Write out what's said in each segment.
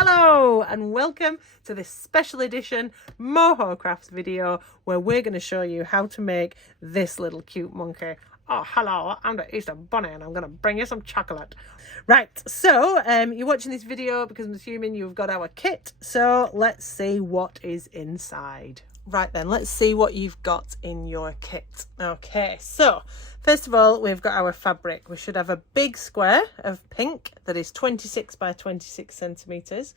Hello and welcome to this special edition Moho Crafts video where we're going to show you how to make this little cute monkey. Oh, hello, I'm the Easter Bunny and I'm going to bring you some chocolate. Right, so you're watching this video because I'm assuming you've got our kit. So let's see what is inside. Right then, let's see what you've got in your kit. Okay, so first of all, we've got our fabric. We should have a big square of pink that is 26 by 26 centimetres.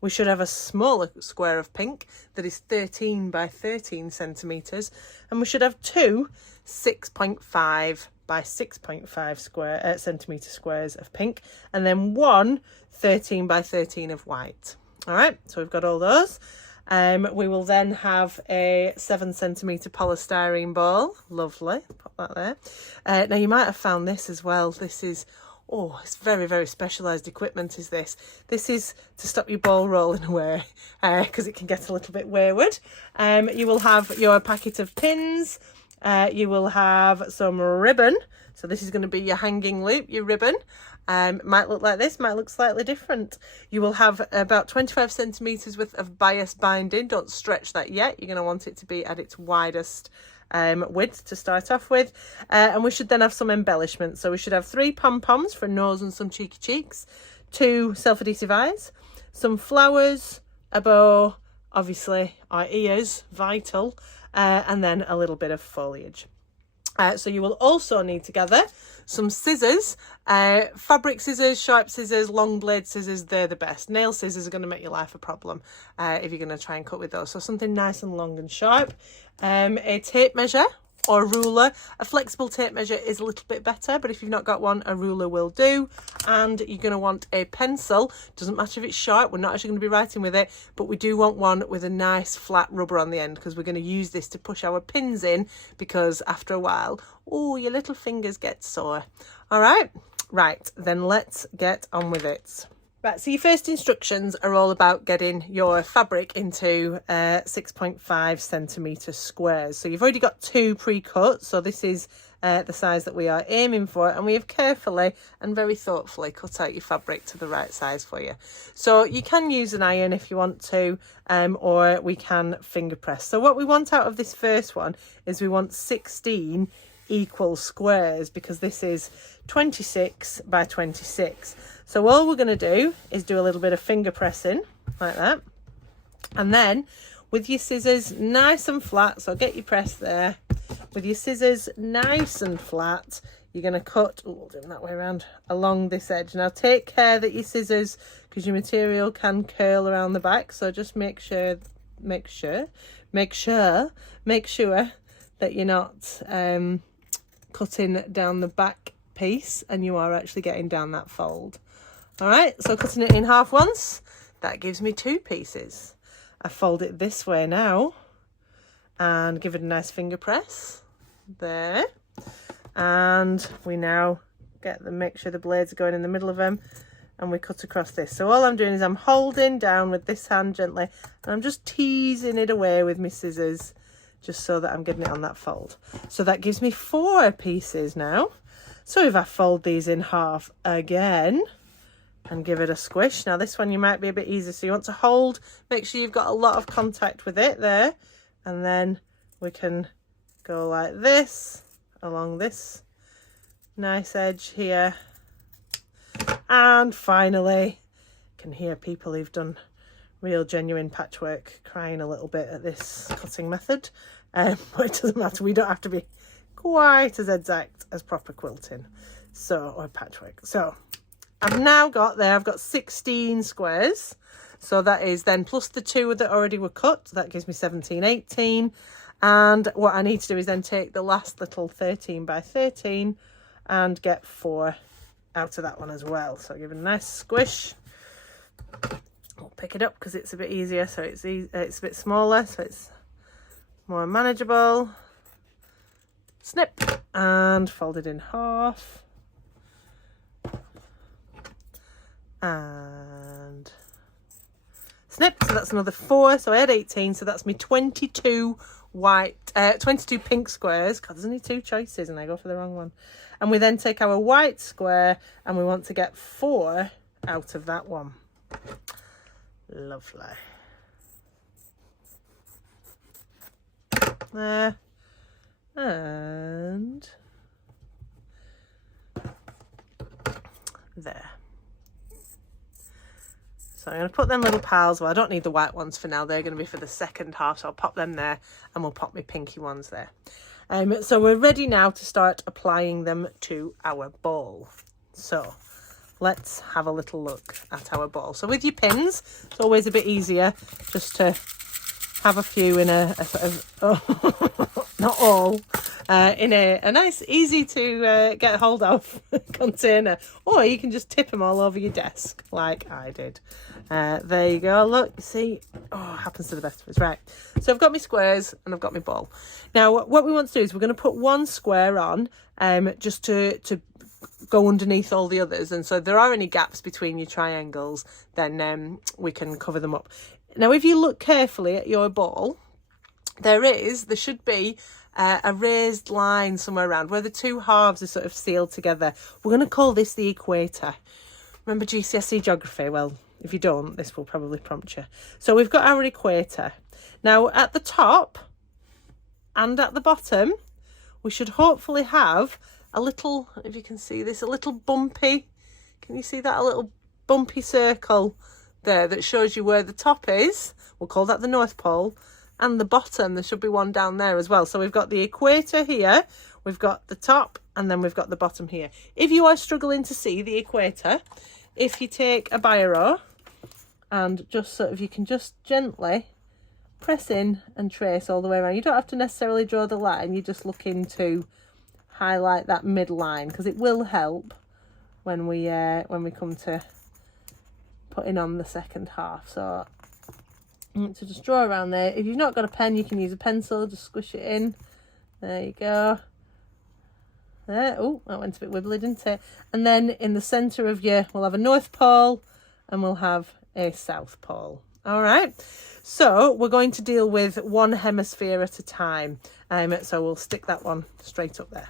We should have a smaller square of pink that is 13 by 13 centimetres. And we should have two 6.5 by 6.5 centimetre squares of pink. And then one 13 by 13 of white. All right, so we've got all those. We will then have a 7 centimetre polystyrene ball. Lovely, put that there. Now you might have found this as well. This is, oh, it's very, very specialised equipment is this. This is to stop your ball rolling away because it can get a little bit wayward. You will have your packet of pins. You will have some ribbon. So this is going to be your hanging loop, your ribbon. Might look like this, might look slightly different. You will have about 25 centimetres worth of bias binding. Don't stretch that yet. You're going to want it to be at its widest width to start off with. And we should then have some embellishments. So we should have 3 pom-poms for a nose and some cheeky cheeks, 2 self-adhesive eyes, some flowers, a bow, obviously our ears, vital, and then a little bit of foliage. So you will also need together some scissors, fabric scissors, sharp scissors, long blade scissors. They're the best. Nail scissors are going to make your life a problem if you're going to try and cut with those. So something nice and long and sharp. A tape measure or ruler. A flexible tape measure is a little bit better, but if you've not got one, a ruler will do. And you're going to want a pencil. Doesn't matter if it's sharp, we're not actually going to be writing with it, but we do want one with a nice flat rubber on the end because we're going to use this to push our pins in, because after a while, oh, your little fingers get sore. All right, then let's get on with it. Right, so your first instructions are all about getting your fabric into 6.5 centimetre squares. So you've already got 2 pre-cut, so this is the size that we are aiming for, and we have carefully and very thoughtfully cut out your fabric to the right size for you. So you can use an iron if you want to, or we can finger press. So what we want out of this first one is we want 16 equal squares, because this is 26 by 26. So all we're going to do is do a little bit of finger pressing like that, and then with your scissors nice and flat, so get your press there, with your scissors nice and flat, you're going to cut, oh, do them that way around, along this edge. Now take care that your scissors, because your material can curl around the back, so just make sure that you're not cutting down the back piece and you are actually getting down that fold. All right, so cutting it in half once, that gives me 2 pieces. I fold it this way now and give it a nice finger press there, and we now make sure the blades are going in the middle of them, and we cut across this. So all I'm doing is I'm holding down with this hand gently, and I'm just teasing it away with my scissors, just so that I'm getting it on that fold. So that gives me 4 pieces now. So if I fold these in half again and give it a squish, now this one you might be a bit easier, so you want to hold, make sure you've got a lot of contact with it there, and then we can go like this along this nice edge here. And finally, you can hear people who've done real genuine patchwork crying a little bit at this cutting method, but it doesn't matter, we don't have to be quite as exact as proper quilting, or patchwork. So I've now got 16 squares, so that is then plus the 2 that already were cut, that gives me 17, 18, and what I need to do is then take the last little 13 by 13 and get 4 out of that one as well. So give it a nice squish. I'll pick it up because it's a bit easier, so it's a bit smaller, so it's more manageable. Snip and fold it in half, and snip. So that's another 4, so I had 18, so that's me 22 22 pink squares. God, there's only 2 choices and I go for the wrong one. And we then take our white square and we want to get 4 out of that one. Lovely. There. And there. So I'm going to put them little piles. Well, I don't need the white ones for now. They're going to be for the second half. So I'll pop them there and we'll pop my pinky ones there. So we're ready now to start applying them to our ball. So let's have a little look at our ball. So with your pins, it's always a bit easier just to have a few in a sort of, oh, not all, in a nice, easy to get hold of container. Or you can just tip them all over your desk like I did. There you go. Look, you see, oh, happens to the best of us. Right. So I've got my squares and I've got my ball. Now, what we want to do is we're going to put one square on just to go underneath all the others. And so if there are any gaps between your triangles, then we can cover them up. Now, if you look carefully at your ball, there should be a raised line somewhere around where the two halves are sort of sealed together. We're going to call this the equator. Remember GCSE geography? Well, if you don't, this will probably prompt you. So we've got our equator. Now, at the top and at the bottom, we should hopefully have a little, if you can see this, a little bumpy, can you see that? A little bumpy circle there that shows you where the top is. We'll call that the North Pole. And the bottom, there should be one down there as well. So we've got the equator here, we've got the top, and then we've got the bottom here. If you are struggling to see the equator, if you take a biro and just sort of, you can just gently press in and trace all the way around. You don't have to necessarily draw the line, you're just looking to highlight that midline, because it will help when we come to putting on the second half. So just draw around there. If you've not got a pen, you can use a pencil, just squish it in. There you go. There. Oh, that went a bit wibbly, didn't it? And then in the centre of you, we'll have a North Pole and we'll have a South Pole. All right. So we're going to deal with one hemisphere at a time. So we'll stick that one straight up there.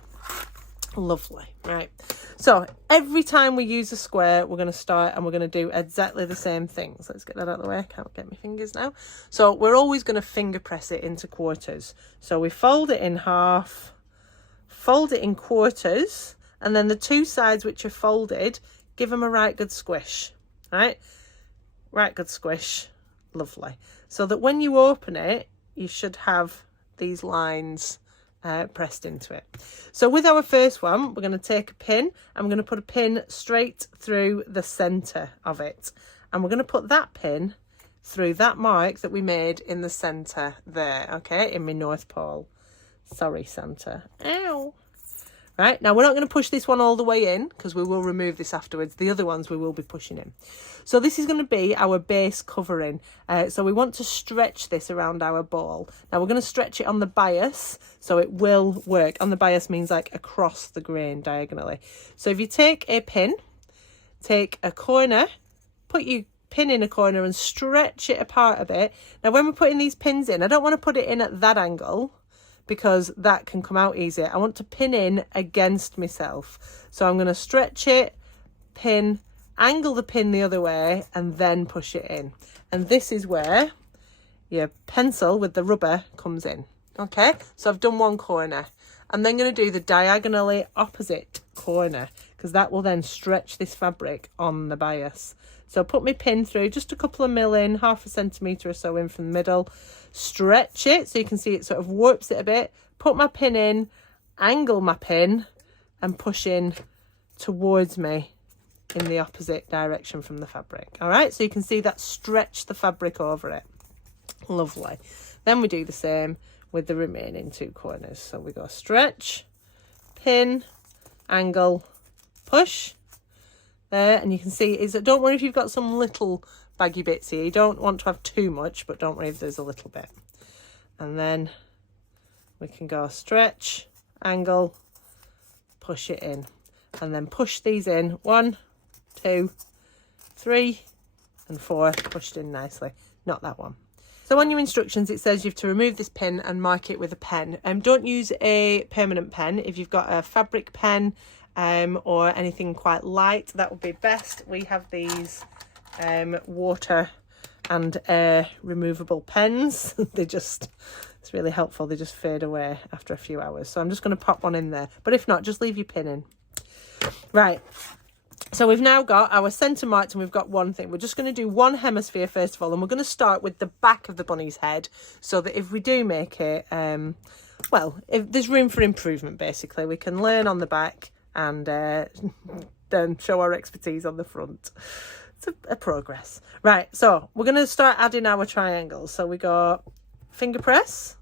Lovely. Right. So every time we use a square, we're going to start and we're going to do exactly the same things. Let's get that out of the way. I can't get my fingers now. So we're always going to finger press it into quarters. So we fold it in half, fold it in quarters, and then the two sides which are folded, give them a right good squish. Right? Right good squish. Lovely. So that when you open it, you should have these lines pressed into it. So with our first one, we're going to take a pin and we're going to put a pin straight through the centre of it. And we're going to put that pin through that mark that we made in the centre there, okay, in my North Pole. Sorry, Santa. Ow. Right, now we're not going to push this one all the way in because we will remove this afterwards. The other ones we will be pushing in. So this is going to be our base covering. So we want to stretch this around our ball. Now we're going to stretch it on the bias so it will work. On the bias means like across the grain diagonally. So if you take a pin, take a corner, put your pin in a corner and stretch it apart a bit. Now when we're putting these pins in, I don't want to put it in at that angle, because that can come out easier. I want to pin in against myself. So I'm going to stretch it, pin, angle the pin the other way, and then push it in. And this is where your pencil with the rubber comes in. Okay, so I've done one corner. I'm then going to do the diagonally opposite corner, because that will then stretch this fabric on the bias. So put my pin through, just a couple of mil in, 0.5 centimetre or so in from the middle. Stretch it so you can see it sort of warps it a bit. Put my pin in, angle my pin, and push in towards me in the opposite direction from the fabric. All right, so you can see that stretch the fabric over it. Lovely. Then we do the same with the remaining two corners. So we go stretch, pin, angle, push. There, and you can see, don't worry if you've got some little baggy bits here. You don't want to have too much, but don't worry if there's a little bit. And then we can go stretch, angle, push it in, and then push these in. 1, 2, 3, and 4, pushed in nicely. Not that one. So on your instructions, it says you have to remove this pin and mark it with a pen. Don't use a permanent pen. If you've got a fabric pen, or anything quite light, that would be best. We have these water and air removable pens. It's really helpful. They just fade away after a few hours. So I'm just going to pop one in there. But if not, just leave your pin in. Right. So we've now got our centre marked and we've got one thing. We're just going to do one hemisphere first of all. And we're going to start with the back of the bunny's head so that if we do make it, well, if there's room for improvement, basically, we can learn on the back and then show our expertise on the front. It's a progress. Right, so we're going to start adding our triangles. So we got finger press.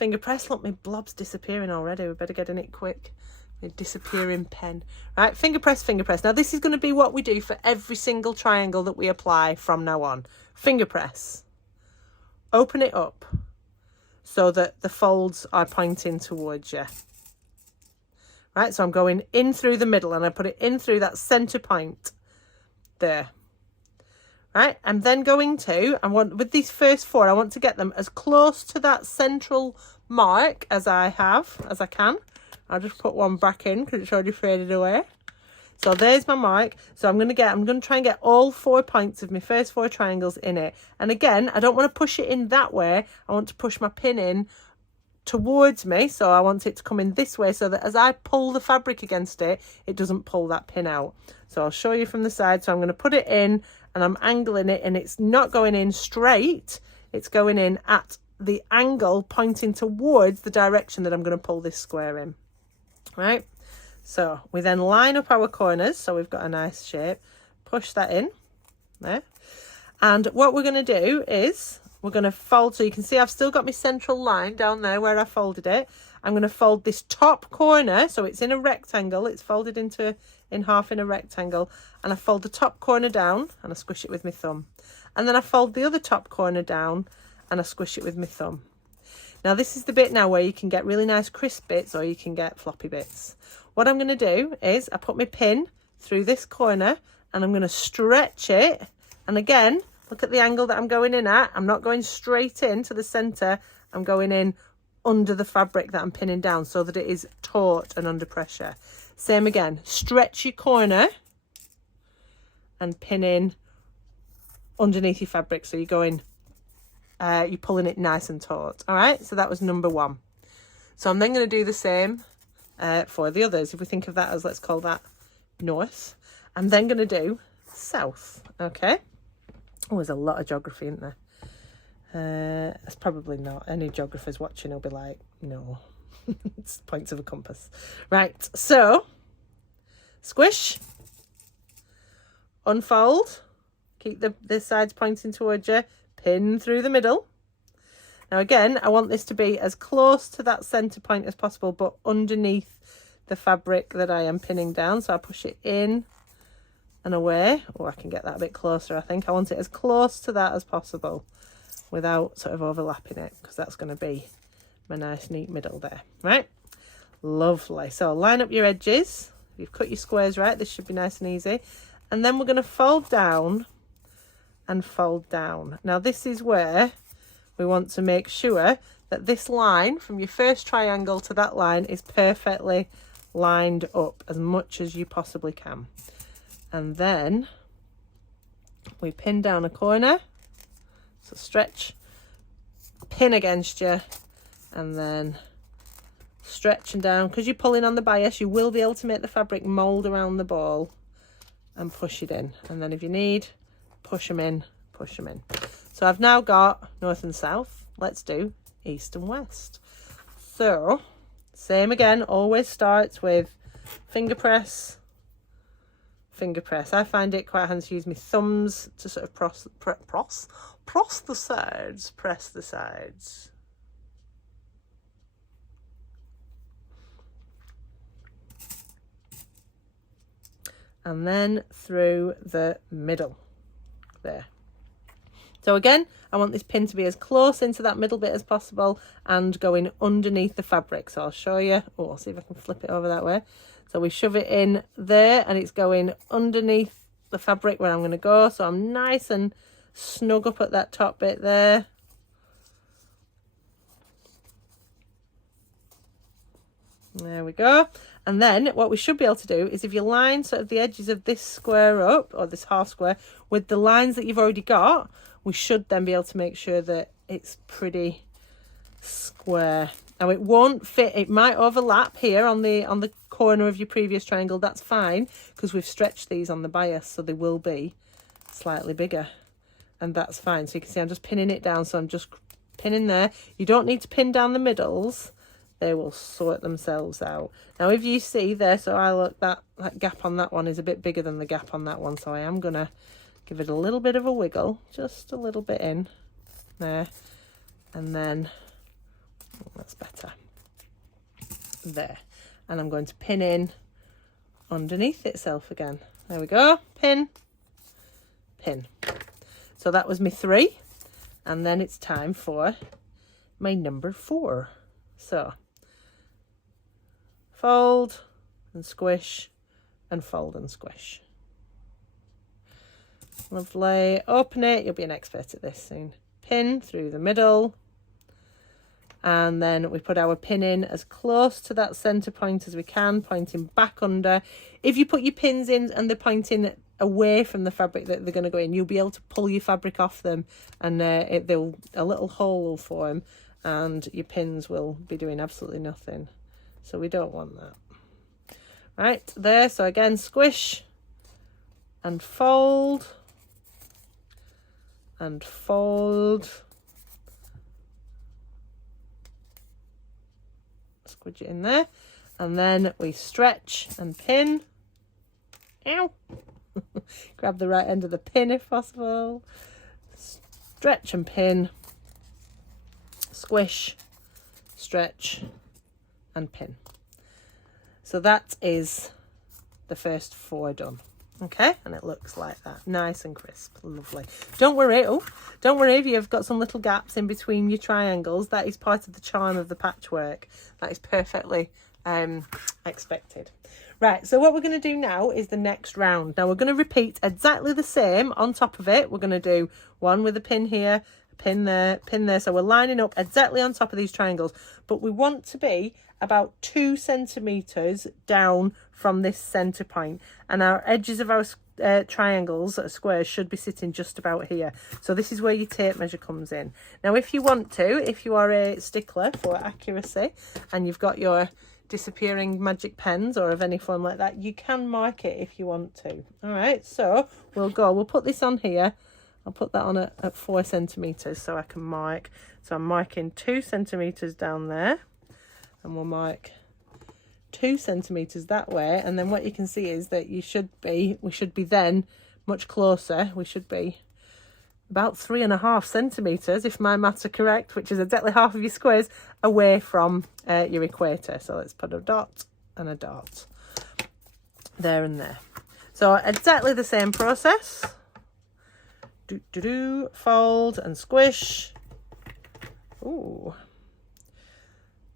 Look, my blob's disappearing already. We better get in it quick. A disappearing pen. Right, finger press. Now this is going to be what we do for every single triangle that we apply from now on. Finger press. Open it up so that the folds are pointing towards you. Right, so I'm going in through the middle and I put it in through that centre point there. Right, I'm then going to, with these first four, I want to get them as close to that central mark as I can. I'll just put one back in because it's already faded away. So there's my mark. So I'm going to try and get all 4 points of my first 4 triangles in it. And again, I don't want to push it in that way. I want to push my pin in towards me. So I want it to come in this way so that as I pull the fabric against it, it doesn't pull that pin out. So I'll show you from the side. So I'm going to put it in and I'm angling it and it's not going in straight. It's going in at the angle pointing towards the direction that I'm going to pull this square in. Right, so we then line up our corners so we've got a nice shape, push that in there, and what we're going to do is we're going to fold. So you can see I've still got my central line down there where I folded it. I'm going to fold this top corner so it's in a rectangle, it's folded in half in a rectangle, and I fold the top corner down and I squish it with my thumb, and then I fold the other top corner down and I squish it with my thumb. Now this is the bit now where you can get really nice crisp bits or you can get floppy bits. What I'm going to do is I put my pin through this corner and I'm going to stretch it. And again, look at the angle that I'm going in at. I'm not going straight into the centre. I'm going in under the fabric that I'm pinning down so that it is taut and under pressure. Same again, stretch your corner and pin in underneath your fabric. So you're going you're pulling it nice and taut. All right, so that was number 1. So I'm then going to do the same for the others. If we think of that as, let's call that north, I'm then going to do south. Okay. Oh, there's a lot of geography, isn't there? It's probably not. Any geographers watching will be like, no, it's points of a compass. Right, so squish, unfold, keep the sides pointing towards you, pin through the middle. Now again, I want this to be as close to that centre point as possible, but underneath the fabric that I am pinning down. So I push it in and away. Oh, I can get that a bit closer, I think. I want it as close to that as possible without sort of overlapping it, because that's going to be my nice neat middle there. Right, lovely. So line up your edges. If you've cut your squares right, this should be nice and easy. And then we're going to fold down and fold down. Now this is where we want to make sure that this line from your first triangle to that line is perfectly lined up as much as you possibly can. And then we pin down a corner, so stretch, pin against you, and then stretch and down. Because you're pulling on the bias, you will be able to make the fabric mold around the ball and push it in. And then if you need, push them in, push them in. So I've now got north and south. Let's do east and west. So same again, always starts with finger press, finger press. I find it quite handy to use my thumbs to sort of press the sides, press the sides. And then through the middle there. So again, I want this pin to be as close into that middle bit as possible and going underneath the fabric. So I'll show you. Oh, I'll see if I can flip it over that way. So we shove it in there and it's going underneath the fabric where I'm going to go. So I'm nice and snug up at that top bit there. There we go. And then what we should be able to do is if you line sort of the edges of this square up, or this half square, with the lines that you've already got, we should then be able to make sure that it's pretty square. Now it won't fit, it might overlap here on the corner of your previous triangle. That's fine, because we've stretched these on the bias, so they will be slightly bigger, and that's fine. So you can see I'm just pinning it down, so I'm just pinning there. You don't need to pin down the middles, they will sort themselves out. Now if you see there, so I look, that gap on that one is a bit bigger than the gap on that one, so I am gonna give it a little bit of a wiggle, just a little bit in there, and then that's better there, and I'm going to pin in underneath itself again. There we go, pin, pin. So that was my 3, and then it's time for my number 4. So fold and squish and fold and squish. Lovely. Open it, you'll be an expert at this soon. Pin through the middle, and then we put our pin in as close to that center point as we can, pointing back under. If you put your pins in and they're pointing away from the fabric that they're going to go in, you'll be able to pull your fabric off them, and a little hole will form, and your pins will be doing absolutely nothing. So we don't want that. Right there, so again, squish and fold and fold. Squidge it in there, and then we stretch and pin. Ow! Grab the right end of the pin if possible. Stretch and pin. Squish, stretch and pin. So that is the first 4 done. Okay, and it looks like that, nice and crisp, lovely. Don't worry if you've got some little gaps in between your triangles. That is part of the charm of the patchwork. That is perfectly expected. Right, so what we're going to do now is the next round. Now we're going to repeat exactly the same on top of it. We're going to do one with a pin here, a pin there, pin there. So we're lining up exactly on top of these triangles, but we want to be about 2 centimeters down from this center point, and our edges of our triangles, squares, should be sitting just about here. So this is where your tape measure comes in. Now if you want to, if you are a stickler for accuracy and you've got your disappearing magic pens or of any form like that, you can mark it if you want to. All right, so we'll put this on here. I'll put that on at 4 centimeters so I can mark. So I'm marking 2 centimeters down there, and we'll mark 2 centimeters that way, and then what you can see is that we should be then much closer. We should be about 3.5 centimeters, if my maths are correct, which is exactly half of your squares, away from your equator. So let's put a dot and a dot there and there. So exactly the same process. Fold and squish. Ooh,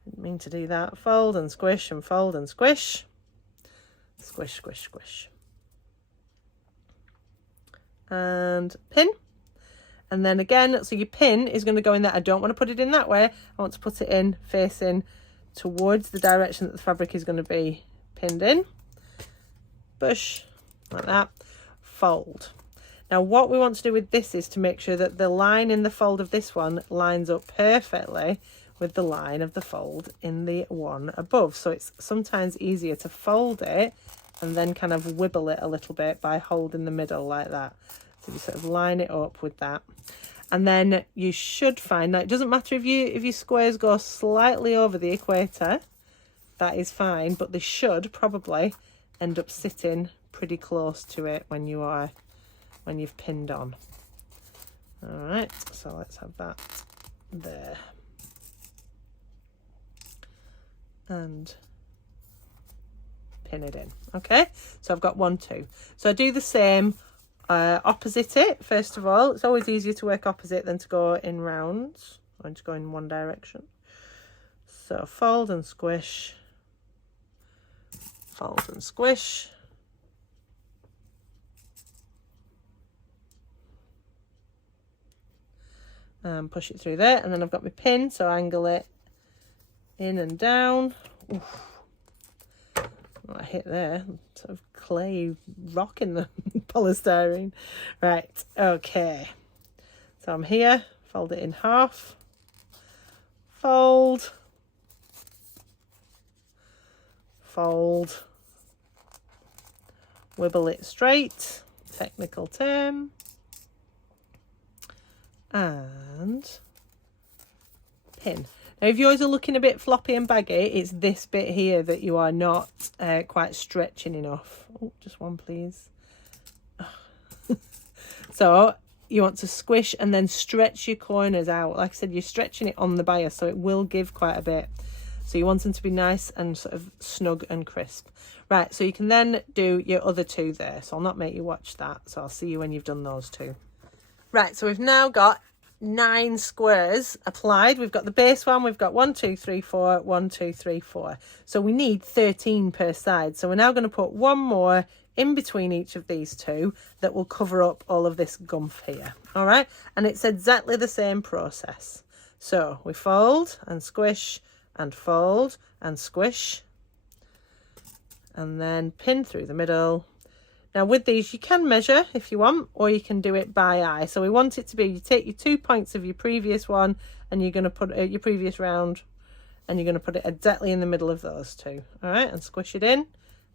didn't mean to do that. Fold and squish and fold and squish. Squish, squish, squish. And pin. And then again, so your pin is going to go in there. I don't want to put it in that way. I want to put it in facing towards the direction that the fabric is going to be pinned in. Push, like that. Fold. Now what we want to do with this is to make sure that the line in the fold of this one lines up perfectly with the line of the fold in the one above. So it's sometimes easier to fold it and then kind of wibble it a little bit by holding the middle like that. So you sort of line it up with that. And then you should find, now it doesn't matter if your squares go slightly over the equator, that is fine, but they should probably end up sitting pretty close to it when you've pinned on. All right, so let's have that there. And pin it in. Okay, so I've got 1, 2. So I do the same, opposite it. First of all, it's always easier to work opposite than to go in rounds or to go in one direction. So fold and squish, fold and squish. And push it through there, and then I've got my pin, so angle it in and down. Oof. What I hit there, sort of clay rock in the polystyrene. Right, okay. So I'm here, fold it in half, fold, fold, wibble it straight, technical term, and pin. Now if yours are looking a bit floppy and baggy, it's this bit here that you are not quite stretching enough. Oh, just one please. So you want to squish and then stretch your corners out. Like I said, you're stretching it on the bias, so it will give quite a bit. So you want them to be nice and sort of snug and crisp. Right, so you can then do your other two there. So I'll not make you watch that. So I'll see you when you've done those two. Right, so we've now got 9 squares applied. We've got the base one, we've got 1, 2, 3, 4, 1, 2, 3, 4. So we need 13 per side. So we're now going to put one more in between each of these two that will cover up all of this gumph here. All right, and it's exactly the same process. So we fold and squish and fold and squish and then pin through the middle. Now with these you can measure if you want, or you can do it by eye. So we want it to be, you take your 2 points of your previous one and you're going to put your previous round and you're going to put it exactly in the middle of those two. All right, and squish it in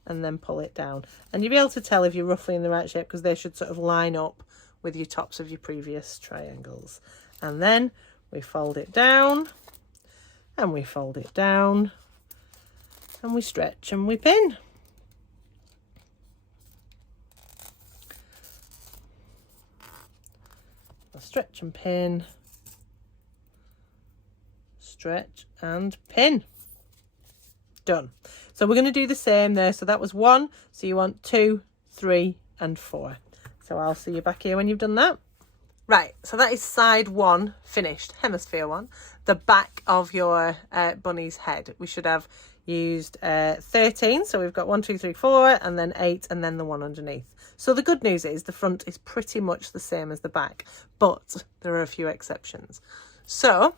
and then pull it down. And you'll be able to tell if you're roughly in the right shape because they should sort of line up with your tops of your previous triangles. And then we fold it down and we fold it down and we stretch and we pin. Stretch and pin, stretch and pin. Done. So we're going to do the same there. So that was 1. So you want 2, 3 and 4. So I'll see you back here when you've done that. Right, so that is side 1 finished, hemisphere 1, the back of your bunny's head. We should have used 13. So we've got 1, 2, 3, 4 and then 8 and then the one underneath. So the good news is the front is pretty much the same as the back, but there are a few exceptions. So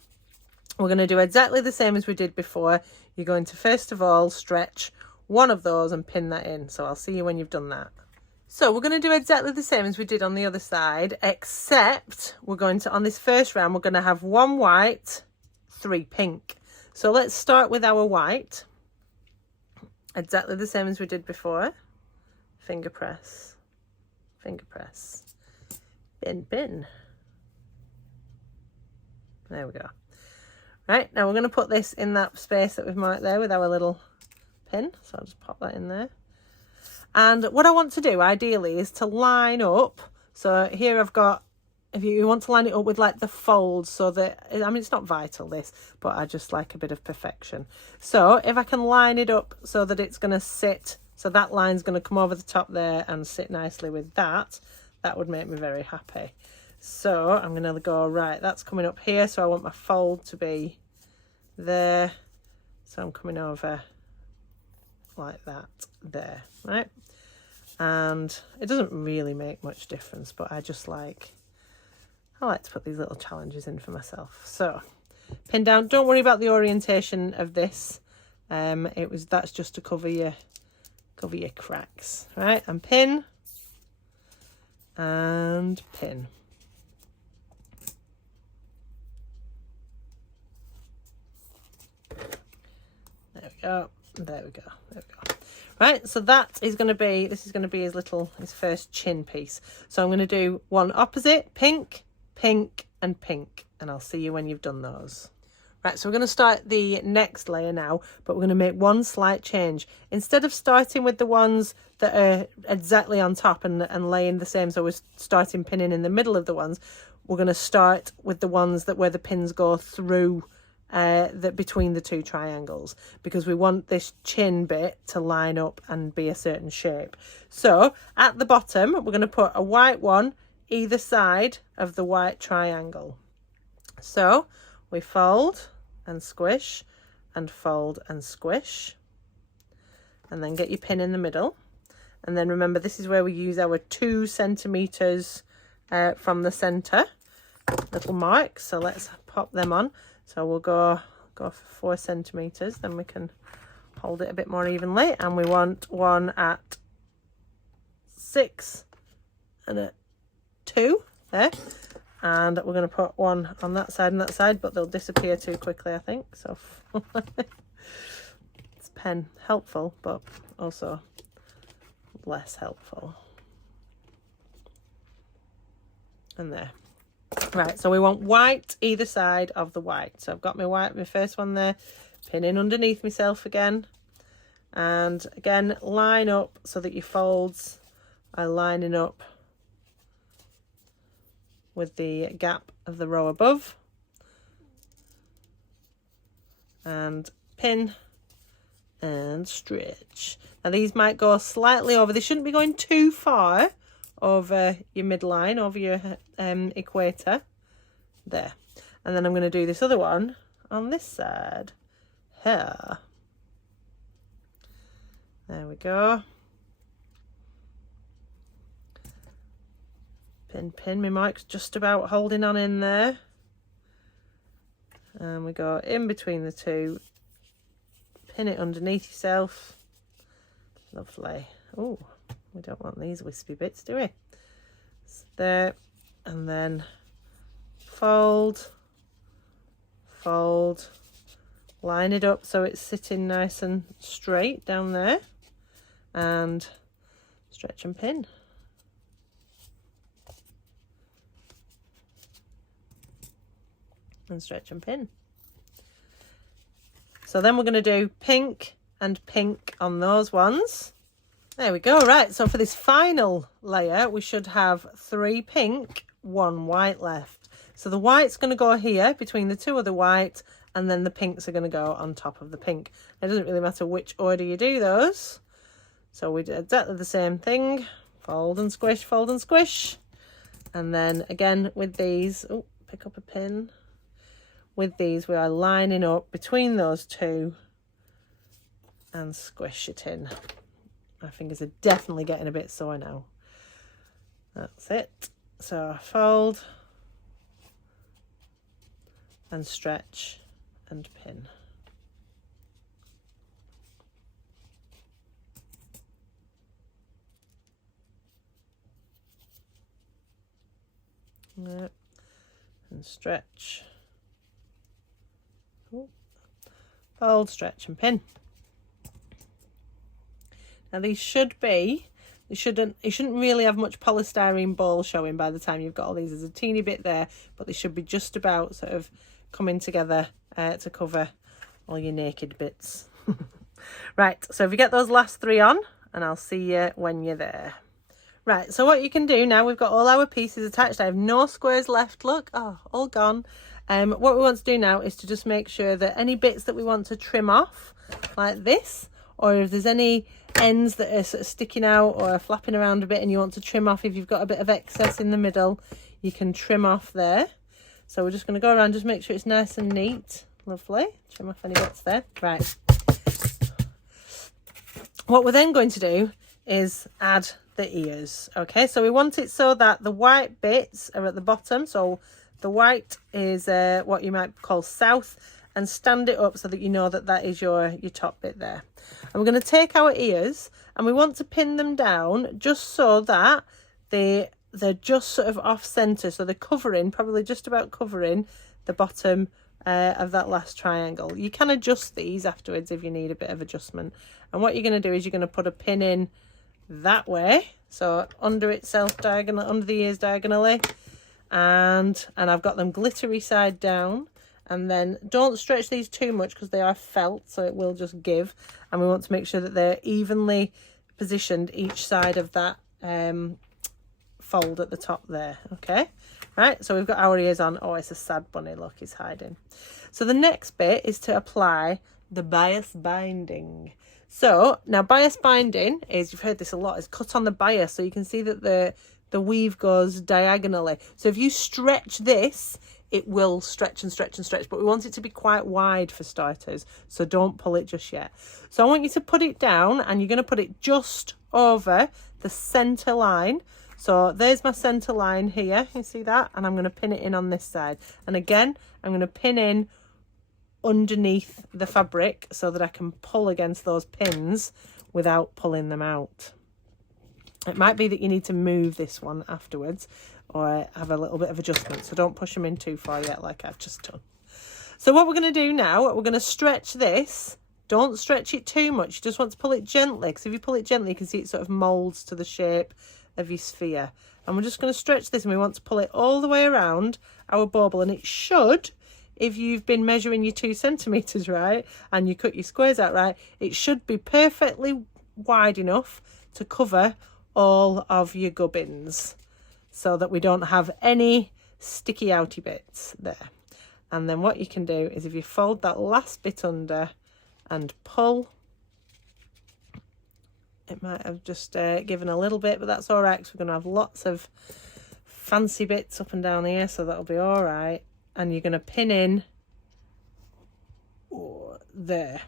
we're going to do exactly the same as we did before. You're going to first of all stretch one of those and pin that in. So I'll see you when you've done that. So we're going to do exactly the same as we did on the other side, except we're going to, on this first round, we're going to have 1 white, 3 pink. So let's start with our white. Exactly the same as we did before. Finger press, finger press, pin, pin. There we go. Right, now we're going to put this in that space that we've marked there with our little pin. So I'll just pop that in there. And what I want to do ideally is to line up. So here I've got, if you want to line it up with like the folds so that, I mean, it's not vital this, but I just like a bit of perfection. So if I can line it up so that it's going to sit, so that line's going to come over the top there and sit nicely with that, that would make me very happy. So I'm going to go, right, that's coming up here. So I want my fold to be there. So I'm coming over like that there, right? And it doesn't really make much difference, but I like to put these little challenges in for myself. So pin down. Don't worry about the orientation of this. That's just to cover your cracks, right? And pin and pin. There we go. There we go. There we go. Right, so this is going to be his first chin piece. So I'm going to do one opposite, pink, pink and pink, and I'll see you when you've done those. Right, so we're going to start the next layer now, but we're going to make one slight change. Instead of starting with the ones that are exactly on top and laying the same, so we're starting pinning in the middle of the ones, we're going to start with the ones where the pins go through between the two triangles, because we want this chin bit to line up and be a certain shape. So at the bottom, we're going to put a white one either side of the white triangle. So we fold and squish and fold and squish, and then get your pin in the middle. And then remember, this is where we use our 2 centimeters from the center little marks. So let's pop them on. So we'll go for 4 centimeters, then we can hold it a bit more evenly. And we want one at 6 and at 2 there. And we're going to put one on that side and that side, but they'll disappear too quickly, I think. So it's pen helpful, but also less helpful. And there. Right, so we want white either side of the white. So I've got my white, my first one there, pinning underneath myself again. And again, line up so that your folds are lining up with the gap of the row above. And pin and stretch. Now these might go slightly over. They shouldn't be going too far over your midline, over your equator. There. And then I'm going to do this other one on this side. Here. There we go. Pin, pin. My mic's just about holding on in there. And we go in between the two. Pin it underneath yourself. Lovely. Oh, we don't want these wispy bits, do we? So there. And then fold, fold. Line it up so it's sitting nice and straight down there. And stretch and pin. And stretch and pin. So then we're going to do pink and pink on those ones. There we go. Right, so for this final layer we should have 3 pink, 1 white left. So the white's going to go here between the two of the white, and then the pinks are going to go on top of the pink. It doesn't really matter which order you do those. So we do exactly the same thing. Fold and squish, fold and squish. And then again with these, oh, pick up a pin. With these we are lining up between those two and squish it in. My fingers are definitely getting a bit sore now. That's it. So fold and stretch and pin. Yep. And stretch. Ooh. Fold, stretch and pin. Now these should be, you shouldn't really have much polystyrene ball showing by the time you've got all these. There's a teeny bit there, but they should be just about sort of coming together to cover all your naked bits. Right, so if you get those last 3 on, and I'll see you when you're there. Right, so what you can do now, we've got all our pieces attached. I have no squares left, look, oh, all gone. What we want to do now is to just make sure that any bits that we want to trim off, like this, or if there's any ends that are sort of sticking out or flapping around a bit and you want to trim off, if you've got a bit of excess in the middle, you can trim off there. So we're just going to go around, just make sure it's nice and neat. Lovely. Trim off any bits there. Right. What we're then going to do is add the ears. Okay, so we want it so that the white bits are at the bottom. So the white is what you might call south, and stand it up so that you know that that is your top bit there. And we're going to take our ears and we want to pin them down just so that they're just sort of off center, so they're covering, probably just about covering the bottom of that last triangle. You can adjust these afterwards if you need a bit of adjustment. And what you're going to do is you're going to put a pin in that way, so under itself diagonal, under the ears diagonally, and I've got them glittery side down. And then don't stretch these too much because they are felt, so it will just give. And we want to make sure that they're evenly positioned each side of that fold at the top there. Okay, right, so we've got our ears on. Oh, it's a sad bunny, look, he's hiding. So the next bit is to apply the bias binding. So now bias binding is, you've heard this a lot, is cut on the bias, so you can see that the weave goes diagonally. So if you stretch this, it will stretch and stretch and stretch, but we want it to be quite wide for starters, so don't pull it just yet. So I want you to put it down, and you're going to put it just over the center line. So there's my center line here, you see that, and I'm going to pin it in on this side. And again, I'm going to pin in underneath the fabric so that I can pull against those pins without pulling them out. It might be that you need to move this one afterwards or have a little bit of adjustment. So don't push them in too far yet like I've just done. So what we're going to do now, we're going to stretch this. Don't stretch it too much. You just want to pull it gently, because if you pull it gently, you can see it sort of moulds to the shape of your sphere. And we're just going to stretch this, and we want to pull it all the way around our bauble. And it should, if you've been measuring your 2 centimetres right and you cut your squares out right, it should be perfectly wide enough to cover all of your gubbins so that we don't have any sticky outy bits there. And then what you can do is if you fold that last bit under and pull, it might have just given a little bit, but that's all right, because we're going to have lots of fancy bits up and down here, so that'll be all right. And you're going to pin in there.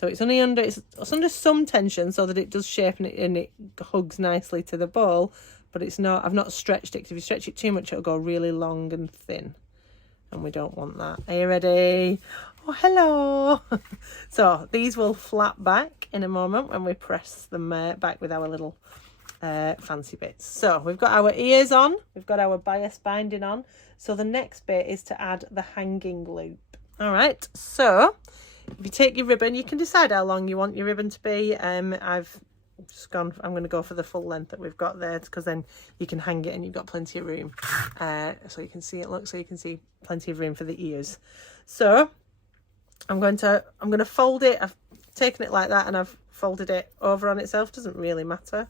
So it's only under, it's under some tension so that it does shape and it hugs nicely to the ball, but it's not, I've not stretched it, because if you stretch it too much, it'll go really long and thin, and we don't want that. Are you ready? Oh, hello. So these will flap back in a moment when we press them back with our little fancy bits. So we've got our ears on, we've got our bias binding on. So the next bit is to add the hanging loop. All right, so if you take your ribbon, you can decide how long you want your ribbon to be. I've just gone, I'm going to go for the full length that we've got there, because then you can hang it and you've got plenty of room. So you can see it, look, so you can see plenty of room for the ears. So I'm going to fold it. I've taken it like that and I've folded it over on itself. Doesn't really matter.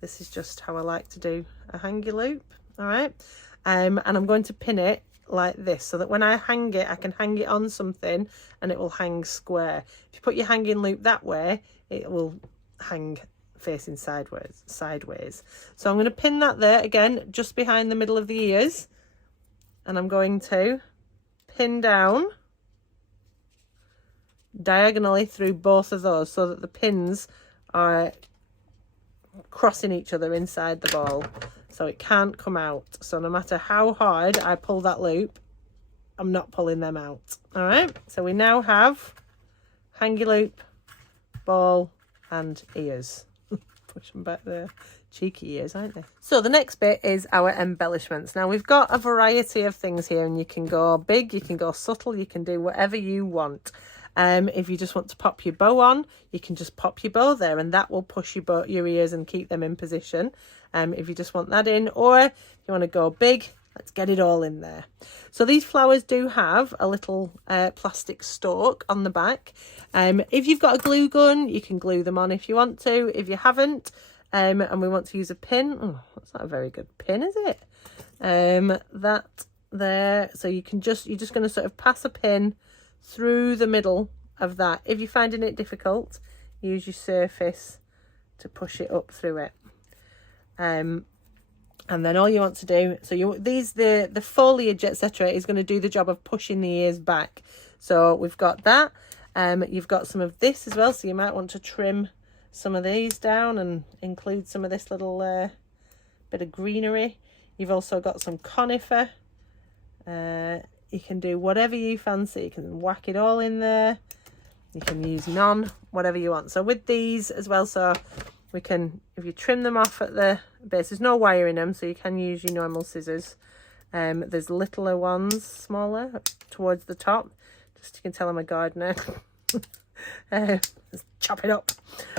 This is just how I like to do a hangy loop. All right. And I'm going to pin it like this, so that when I hang it, I can hang it on something and it will hang square. If you put your hanging loop that way, it will hang facing sideways. So I'm going to pin that there again, just behind the middle of the ears, and I'm going to pin down diagonally through both of those, so that the pins are crossing each other inside the ball, so it can't come out. So no matter how hard I pull that loop, I'm not pulling them out. All right, so we now have hangy loop, ball and ears. Push them back there. Cheeky ears, aren't they? So the next bit is our embellishments. Now we've got a variety of things here, and you can go big, you can go subtle, you can do whatever you want. If you just want to pop your bow on, you can just pop your bow there, and that will push your ears and keep them in position. If you just want that in, or if you want to go big, let's get it all in there. So these flowers do have a little plastic stalk on the back. If you've got a glue gun, you can glue them on if you want to. If you haven't, and we want to use a pin, oh, that's not a very good pin, is it? That there, so you're just going to sort of pass a pin through the middle of that. If you're finding it difficult, use your surface to push it up through it. And then all you want to do, so the foliage, etc., is going to do the job of pushing the ears back. So we've got that. You've got some of this as well, so you might want to trim some of these down and include some of this little bit of greenery. You've also got some conifer. You can do whatever you fancy. You can whack it all in there. You can use none, whatever you want. So with these as well, so we can, if you trim them off at the base, there's no wire in them, so you can use your normal scissors. There's littler ones, smaller, towards the top. Just you can tell I'm a gardener. Let's chop it up.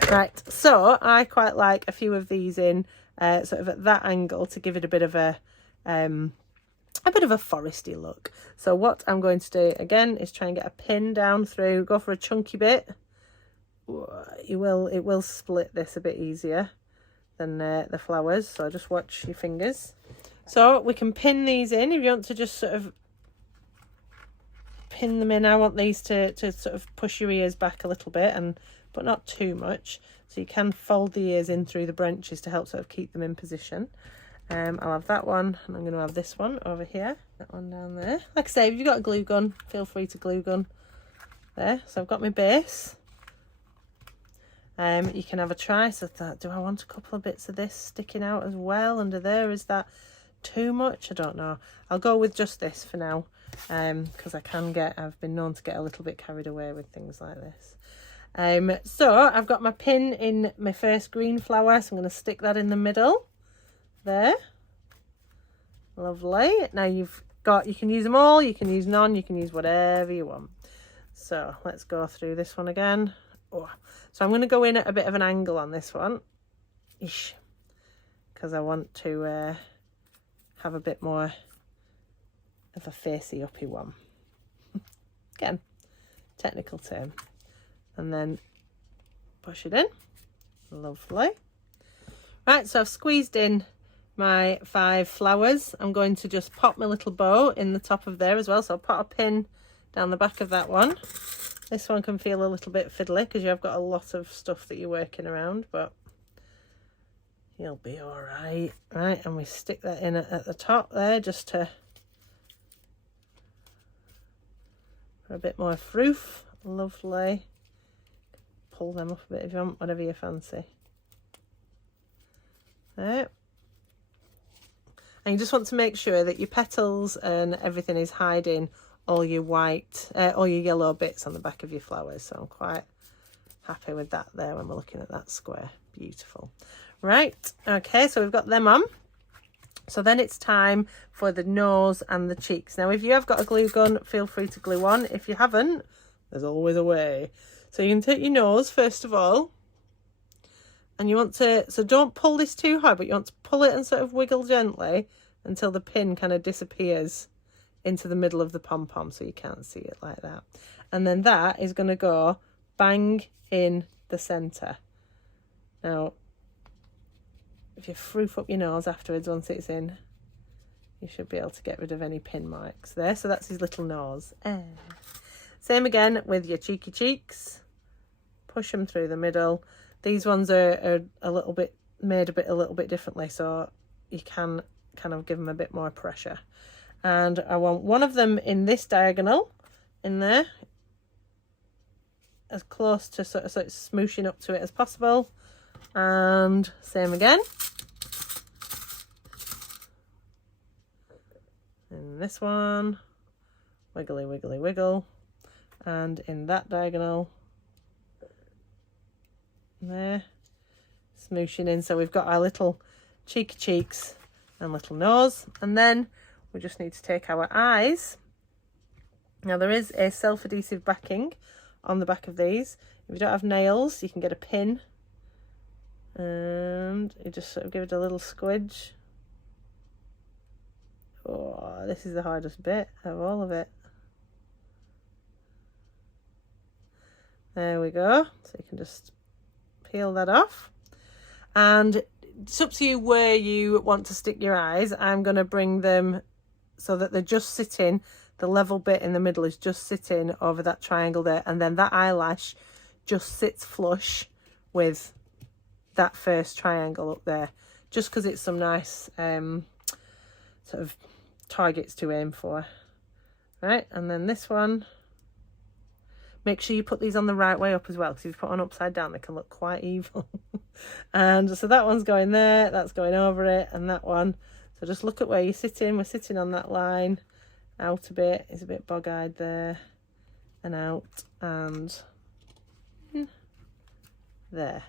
Right, so I quite like a few of these in sort of at that angle to give it a bit of a foresty look. So what I'm going to do again is try and get a pin down through, go for a chunky bit. It will split this a bit easier than the flowers, so just watch your fingers. So we can pin these in if you want to just sort of pin them in. I want these to sort of push your ears back a little bit, but not too much. So you can fold the ears in through the branches to help sort of keep them in position. I'll have that one, and I'm going to have this one over here, that one down there. Like I say, if you've got a glue gun, feel free to glue gun there. So I've got my base. You can have a try. So do I want a couple of bits of this sticking out as well under there? Is that too much? I don't know. I'll go with just this for now, because I've been known to get a little bit carried away with things like this. So I've got my pin in my first green flower, so I'm going to stick that in the middle there. Lovely. Now you can use them all, you can use none, you can use whatever you want. So let's go through this one again. Oh. So I'm going to go in at a bit of an angle on this one, because I want to have a bit more of a facey uppy one. Again, technical term. And then push it in. Lovely. Right, so I've squeezed in my 5 flowers. I'm going to just pop my little bow in the top of there as well. So I'll put a pin down the back of that one. This one can feel a little bit fiddly because you've got a lot of stuff that you're working around, but you'll be all right. Right, and we stick that in at the top there just to for a bit more froof. Lovely. Pull them up a bit if you want, whatever you fancy. There. And you just want to make sure that your petals and everything is hiding all your white, all your yellow bits on the back of your flowers. So I'm quite happy with that there when we're looking at that square. Beautiful. Right, okay, so we've got them on. So then it's time for the nose and the cheeks. Now, if you have got a glue gun, feel free to glue on. If you haven't, there's always a way. So you can take your nose first of all, and you want to, so don't pull this too hard, but you want to pull it and sort of wiggle gently until the pin kind of disappears into the middle of the pom-pom, so you can't see it like that. And then that is going to go bang in the centre. Now, if you froof up your nose afterwards once it's in, you should be able to get rid of any pin marks there. So that's his little nose. Same again with your cheeky cheeks. Push them through the middle. These ones are a little bit made a little bit differently, so you can kind of give them a bit more pressure. And I want one of them in this diagonal in there, as close to so it's smooshing up to it as possible. And same again. In this one, wiggly wiggly wiggle. And in that diagonal there, smooshing in. So we've got our little cheeky cheeks and little nose, and then we just need to take our eyes. Now there is a self-adhesive backing on the back of these. If you don't have nails, you can get a pin and you just sort of give it a little squidge. Oh, this is the hardest bit of all of it. There we go. So you can just peel that off, and it's up to you where you want to stick your eyes. I'm going to bring them so that they're just sitting, the level bit in the middle is just sitting over that triangle there, and then that eyelash just sits flush with that first triangle up there, just because it's some nice sort of targets to aim for. Right, and then this one, make sure you put these on the right way up as well, because if you put one upside down, they can look quite evil. And so that one's going there, that's going over it, and that one. So just look at where you're sitting. We're sitting on that line. Out a bit, it's a bit bog-eyed there. And out, and there.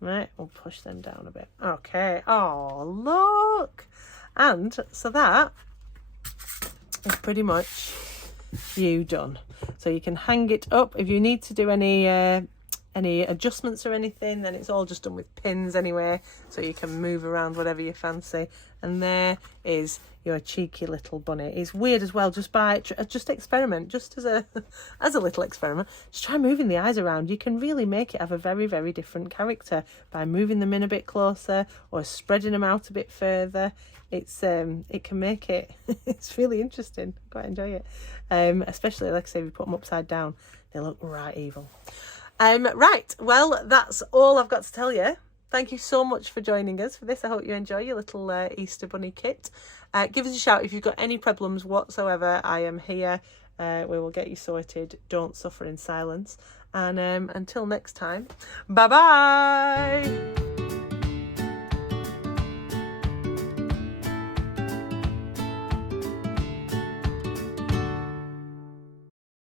Right, we'll push them down a bit. Okay, oh, look. And so that is pretty much you done. So you can hang it up. If you need to do any adjustments or anything, then it's all just done with pins anyway, so you can move around whatever you fancy. And there is your cheeky little bunny. It's weird as well, just experiment, just as a little experiment. Just try moving the eyes around. You can really make it have a very, very different character by moving them in a bit closer or spreading them out a bit further. It's it can make it it's really interesting. I quite enjoy it, especially like I say, if you put them upside down, they look right evil. Right, well, that's all I've got to tell you. Thank you so much for joining us for this. I hope you enjoy your little Easter bunny kit. Give us a shout if you've got any problems whatsoever. I am here. We will get you sorted. Don't suffer in silence. And until next time, bye bye.